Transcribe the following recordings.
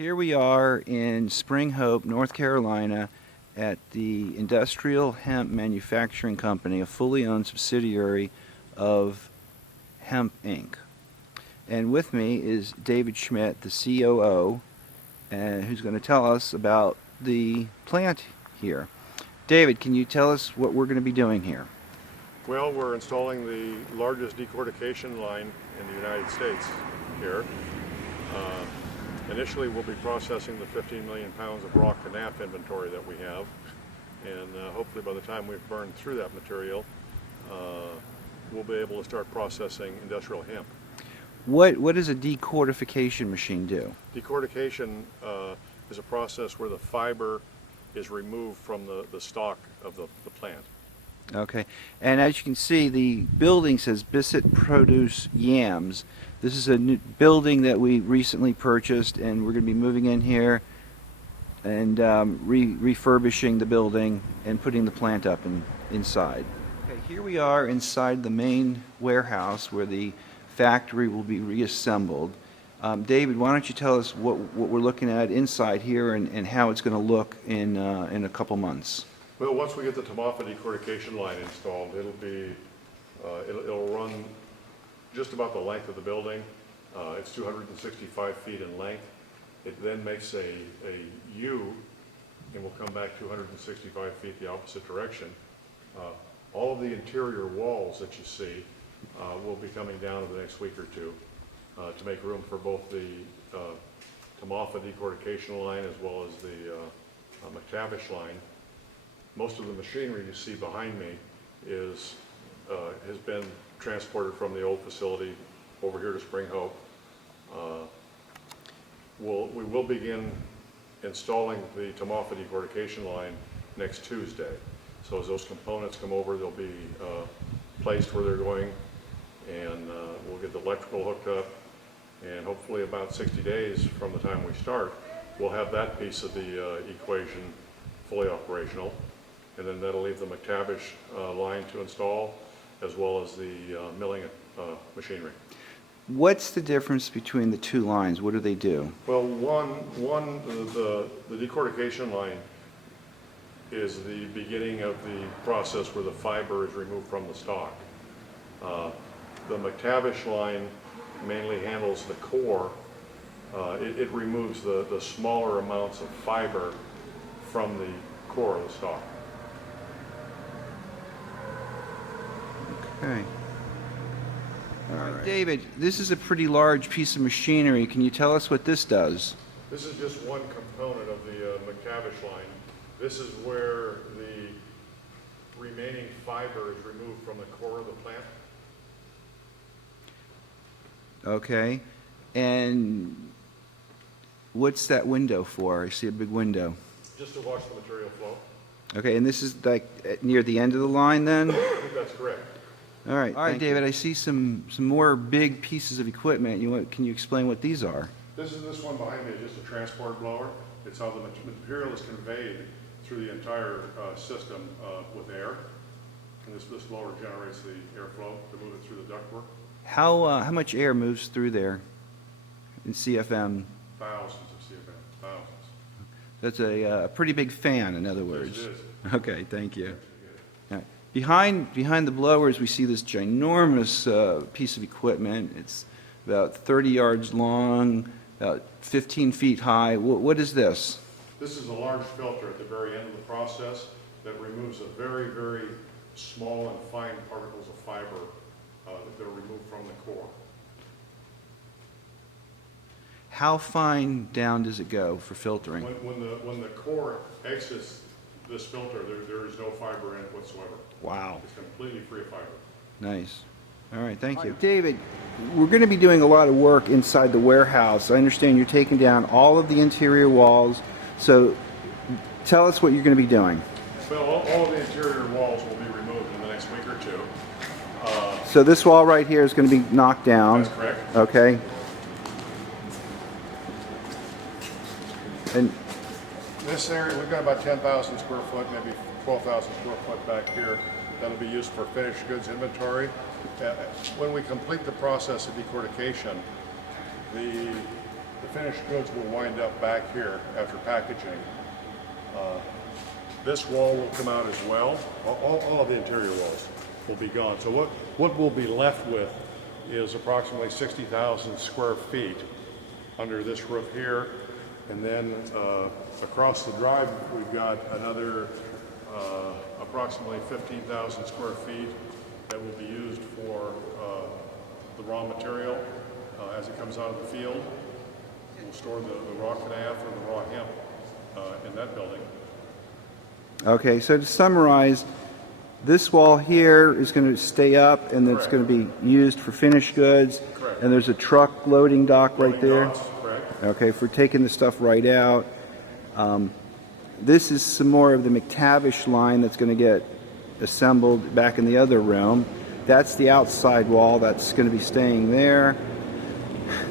Here we are in Spring Hope, North Carolina, at the Industrial Hemp Manufacturing Company, a fully owned subsidiary of Hemp, Inc. And with me is David Schmidt, the COO, who's going to tell us about the plant here. David, can you tell us what we're going to be doing here? Well, we're installing the largest decortication line in the United States here. Initially, we'll be processing the 15 million pounds of raw canaf inventory that we have, and hopefully by the time we've burned through that material, we'll be able to start processing industrial hemp. What does a decortification machine do? Decortication is a process where the fiber is removed from the stalk of the plant. Okay, and as you can see, the building says Bissett Produce Yams. This is a new building that we recently purchased, and we're going to be moving in here and refurbishing the building and putting the plant up inside. Okay, here we are inside the main warehouse where the factory will be reassembled. David, why don't you tell us what we're looking at inside here and how it's going to look in a couple months? Well, once we get the Tamafa decortication line installed, it'll run just about the length of the building. It's 265 feet in length. It then makes a U and will come back 265 feet the opposite direction. All of the interior walls that you see will be coming down in the next week or two to make room for both the Tamafa decortication line as well as the McTavish line. Most of the machinery you see behind me has been transported from the old facility over here to Spring Hope. We will begin installing the Tamafa decortication line next Tuesday. So as those components come over, they'll be placed where they're going, and we'll get the electrical hooked up, and hopefully about 60 days from the time we start, we'll have that piece of the equation fully operational. And then that'll leave the McTavish line to install, as well as the milling machinery. What's the difference between the two lines? What do they do? Well, the decortication line is the beginning of the process where the fiber is removed from the stalk. The McTavish line mainly handles the core. It removes the smaller amounts of fiber from the core of the stalk. Okay. All right. David, this is a pretty large piece of machinery. Can you tell us what this does? This is just one component of the McTavish line. This is where the remaining fiber is removed from the core of the plant. Okay. And what's that window for? I see a big window. Just to watch the material flow. Okay, and this is like near the end of the line then? I think that's correct. All right, David, I see some more big pieces of equipment. Can you explain what these are? This one behind me is just a transport blower. It's how the material is conveyed through the entire system with air. And this blower generates the airflow to move it through the ductwork. How much air moves through there in CFM? Thousands of CFM, thousands. That's a pretty big fan, in other words. Yes, it is. Okay, thank you. All right. Behind the blowers, we see this ginormous piece of equipment. It's about 30 yards long, about 15 feet high. What is this? This is a large filter at the very end of the process that removes a very, very small and fine particles of fiber that are removed from the core. How fine down does it go for filtering? When the core exits this filter, there is no fiber in it whatsoever. Wow. It's completely free of fiber. Nice. All right, thank you. David, we're going to be doing a lot of work inside the warehouse. I understand you're taking down all of the interior walls. So tell us what you're going to be doing. Well, all of the interior walls will be removed in the next week or two. So this wall right here is going to be knocked down. That's correct. Okay. And this area, we've got about 10,000 square foot, maybe 12,000 square foot back here. That'll be used for finished goods inventory. When we complete the process of decortication, the the finished goods will wind up back here after packaging. This wall will come out as well. All of the interior walls will be gone. So what we'll be left with is approximately 60,000 square feet under this roof here. And then across the drive, we've got another approximately 15,000 square feet that will be used for the raw material as it comes out of the field. We'll store the raw canaf or the raw hemp in that building. Okay, so to summarize, this wall here is going to stay up and it's Correct. going to be used for finished goods. Correct. And there's a truck loading dock right Loading there. docks, correct. Okay, for taking the stuff right out. This is some more of the McTavish line that's going to get assembled back in the other room. That's the outside wall that's going to be staying there.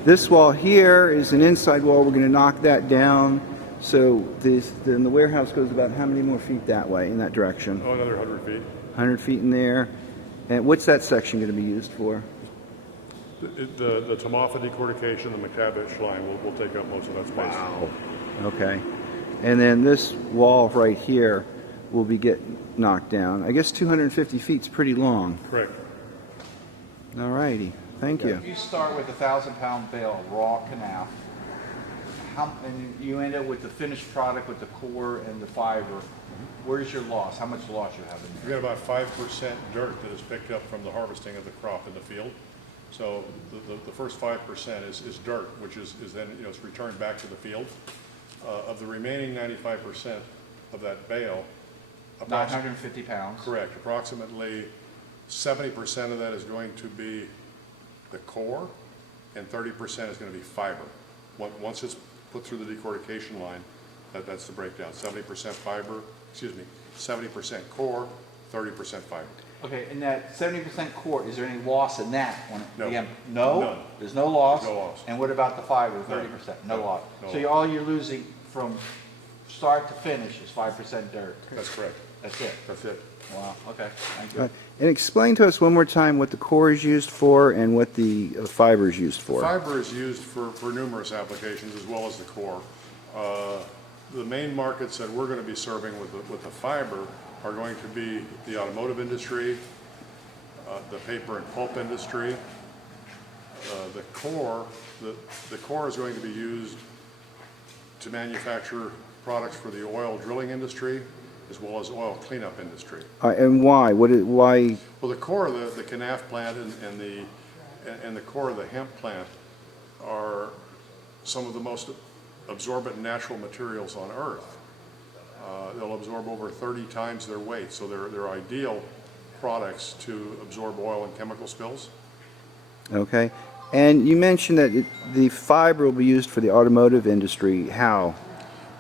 This wall here is an inside wall. We're going to knock that down. So then the warehouse goes about how many more feet that way in that direction? Oh, another 100 feet. 100 feet in there. And what's that section going to be used for? The Tomofa decortication, the McTavish line will take up most of that space. Wow. Okay. And then this wall right here will be getting knocked down. I guess 250 feet is pretty long. Correct. All righty. Thank you. If you start with a 1,000-pound bale of raw canal, and you end up with the finished product with the core and the fiber, where's your loss? How much loss you have in We there? got about 5% dirt that is picked up from the harvesting of the crop in the field. So the first 5% is dirt, which is then it's returned back to the field. Of the remaining 95% of that bale, 950 pounds. correct, approximately 70% of that is going to be the core, and 30% is going to be fiber. Once it's put through the decortication line, that's the breakdown. 70% fiber, 70% core, 30% fiber. Okay, and that 70% core, is there any loss in that? No. Again, no? None. There's no loss? There's no loss. And what about the fiber, None. 30%? No No. loss. No So loss. all you're losing from start to finish is 5% dirt. That's correct. That's it? That's it. Wow, okay, thank you. And explain to us one more time what the core is used for and what the fiber is used for. Fiber is used for numerous applications as well as the core. The main markets that we're going to be serving with the fiber are going to be the automotive industry, the paper and pulp industry. The core is going to be used to manufacture products for the oil drilling industry as well as oil cleanup industry. And why? Why? Well, the core of the canaf plant and the core of the hemp plant are some of the most absorbent natural materials on Earth. They'll absorb over 30 times their weight, so they're ideal products to absorb oil and chemical spills. Okay. And you mentioned that the fiber will be used for the automotive industry. How?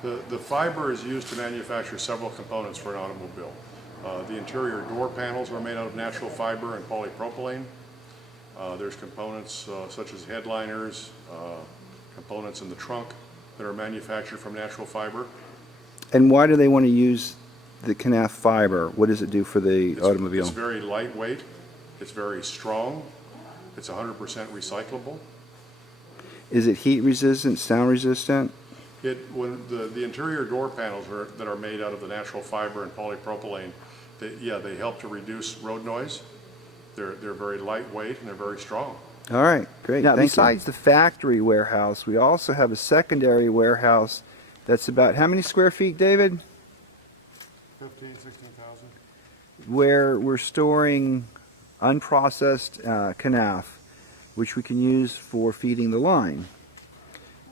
The fiber is used to manufacture several components for an automobile. The interior door panels are made out of natural fiber and polypropylene. There's components such as headliners, components in the trunk that are manufactured from natural fiber. And why do they want to use the canaf fiber? What does it do for the automobile? It's very lightweight, it's very strong, it's 100% recyclable. Is it heat resistant, sound resistant? When the interior door panels that are made out of the natural fiber and polypropylene, they help to reduce road noise. They're very lightweight and they're very strong. All right, great. Now, besides the factory warehouse, we also have a secondary warehouse that's about how many square feet, David? 15, 16,000. Where we're storing unprocessed canaf, which we can use for feeding the line.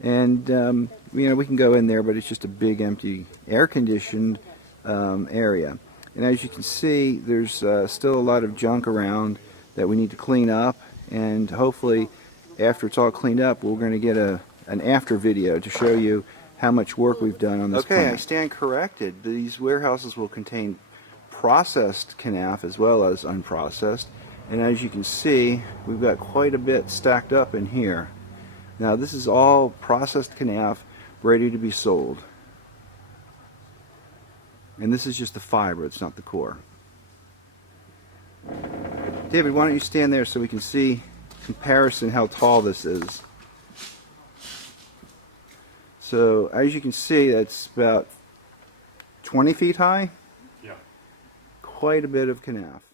And we can go in there, but it's just a big, empty, air-conditioned area. And as you can see, there's still a lot of junk around that we need to clean up. And hopefully, after it's all cleaned up, we're going to get an after video to show you how much work we've done on this plant. I stand corrected. These warehouses will contain processed canaf as well as unprocessed. And as you can see, we've got quite a bit stacked up in here. Now, this is all processed canaf ready to be sold. And this is just the fiber, it's not the core. David, why don't you stand there so we can see comparison how tall this is. So as you can see, that's about 20 feet high. Yeah. Quite a bit of canaf.